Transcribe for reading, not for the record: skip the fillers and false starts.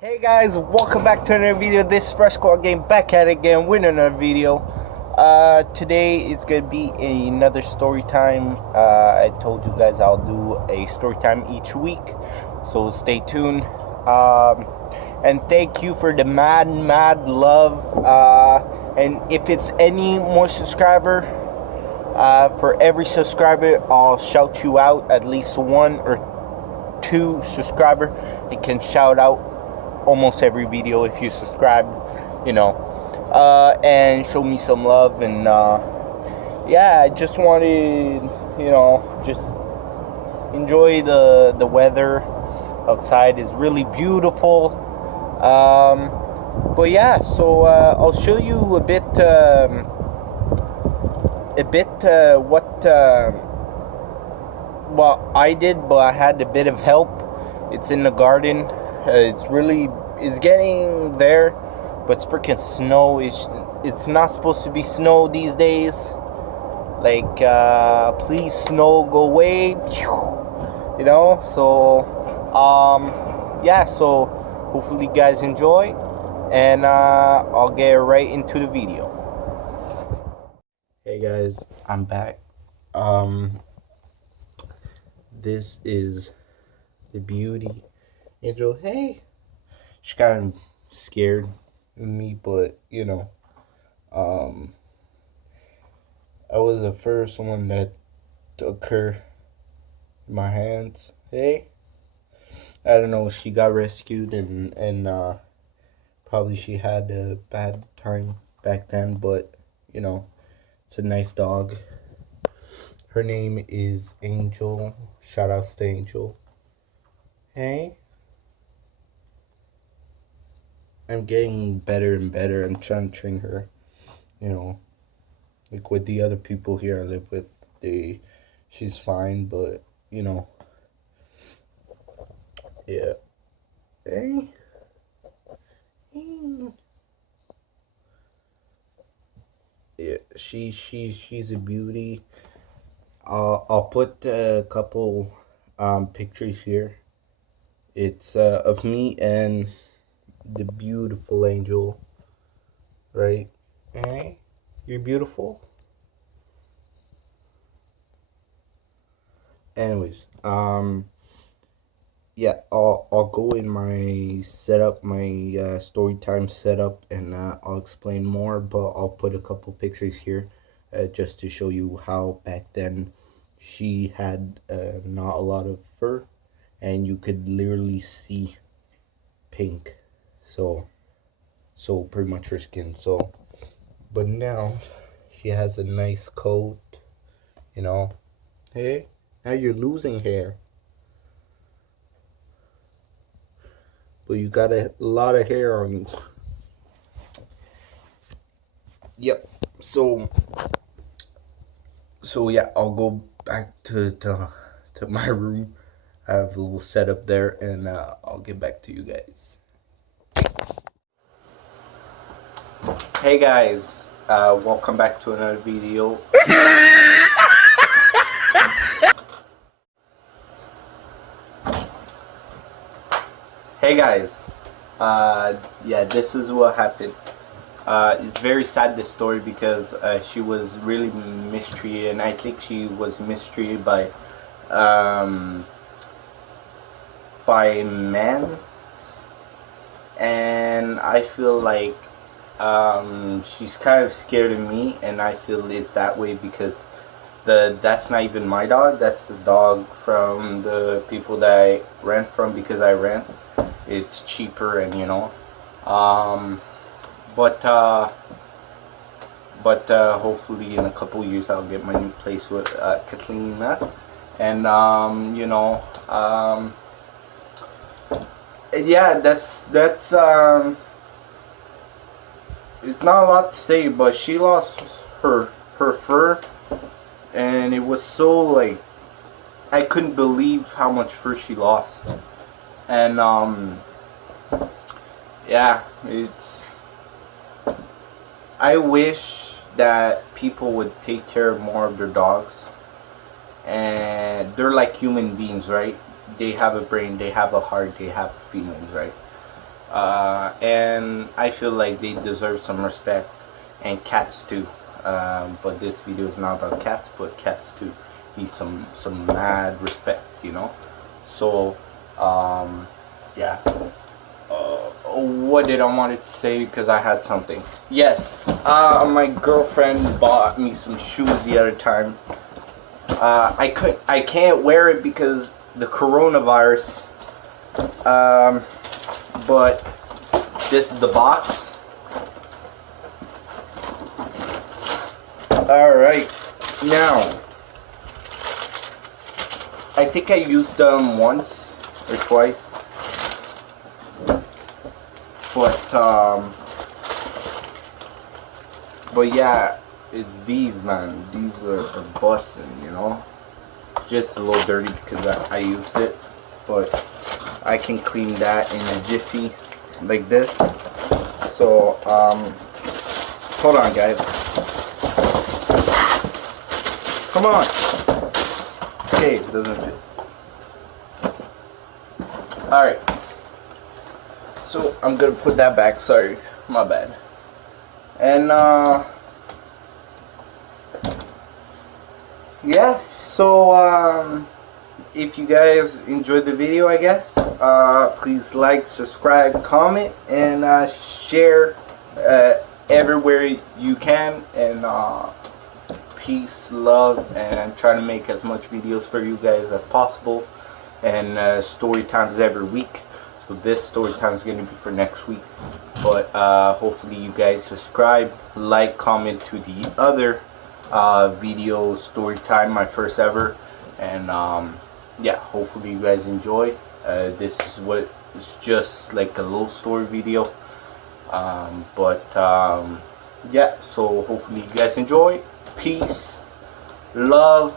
Hey guys, welcome back to another video. This Fresh Squad Game back at it again with another video. Today it's gonna be another story time. I told you guys I'll do a story time each week, so stay tuned. And thank you for the mad love. And if it's any more subscriber, for every subscriber I'll shout you out. At least one or two subscriber I can shout out almost every video if you subscribe, and show me some love. And yeah, I just wanted, just enjoy the weather outside is really beautiful. But yeah, so I'll show you a bit what I did, but I had a bit of help. It's in the garden. It's getting there, but it's freaking snow. It's not supposed to be snow these days. Like, please, snow, go away. So, yeah, so hopefully you guys enjoy, and I'll get right into the video. Hey guys, I'm back. This is the beauty angel. Hey, she's kind of scared of me, but I was the first one that took her in my hands. Hey, I don't know, she got rescued and probably she had a bad time back then, but it's a nice dog. Her name is Angel. Shout out to Angel. Hey. I'm getting better and better. I'm trying to train her. Like with the other people here I live with, she's fine, but yeah. Hey. Yeah, she's a beauty. I'll put a couple pictures here. It's of me and the beautiful Angel, right? Hey, you're beautiful. Anyways, yeah, I'll go in my setup, my story time setup, and I'll explain more. But I'll put a couple pictures here, just to show you how back then she had not a lot of fur, and you could literally see pink. So pretty much her skin. But now she has a nice coat. Hey, now you're losing hair, but you got a lot of hair on you. Yep. So yeah, I'll go back to my room. I have a little setup there, and I'll get back to you guys. Hey guys, welcome back to another video. Hey guys, yeah, this is what happened. It's very sad, this story, because she was really mistreated, and I think she was mistreated by men, and I feel like she's kind of scared of me, and I feel it's that way because that's not even my dog. That's the dog from the people that I rent from, because I rent. It's cheaper, and but hopefully in a couple years I'll get my new place with Katrina, and yeah, that's it's not a lot to say, but she lost her fur, and it was so, like, I couldn't believe how much fur she lost. And yeah, I wish that people would take care more of their dogs, and they're like human beings, right? They have a brain, they have a heart, they have feelings, right? and I feel like they deserve some respect, and cats too. But this video is not about cats, but cats too need some mad respect, you know. So yeah. What did I wanted to say, because I had something. Yes, my girlfriend bought me some shoes the other time. I can't wear it because the coronavirus. But this is the box. Alright, now I think I used them once or twice, but yeah, it's these, man. These are busting, you know. Just a little dirty because I used it, but I can clean that in a jiffy like this. So hold on, guys. Come on. Okay, it doesn't fit. Alright. So I'm gonna put that back. Sorry, my bad. And yeah, so if you guys enjoyed the video, I guess, please like, subscribe, comment, and share everywhere you can. And peace, love, and I'm trying to make as much videos for you guys as possible, and story times every week. So this story time is going to be for next week, but hopefully you guys subscribe, like, comment to the other video story time, my first ever, and yeah, hopefully you guys enjoy. This is what is just like a little story video, yeah, so hopefully you guys enjoy. Peace, love.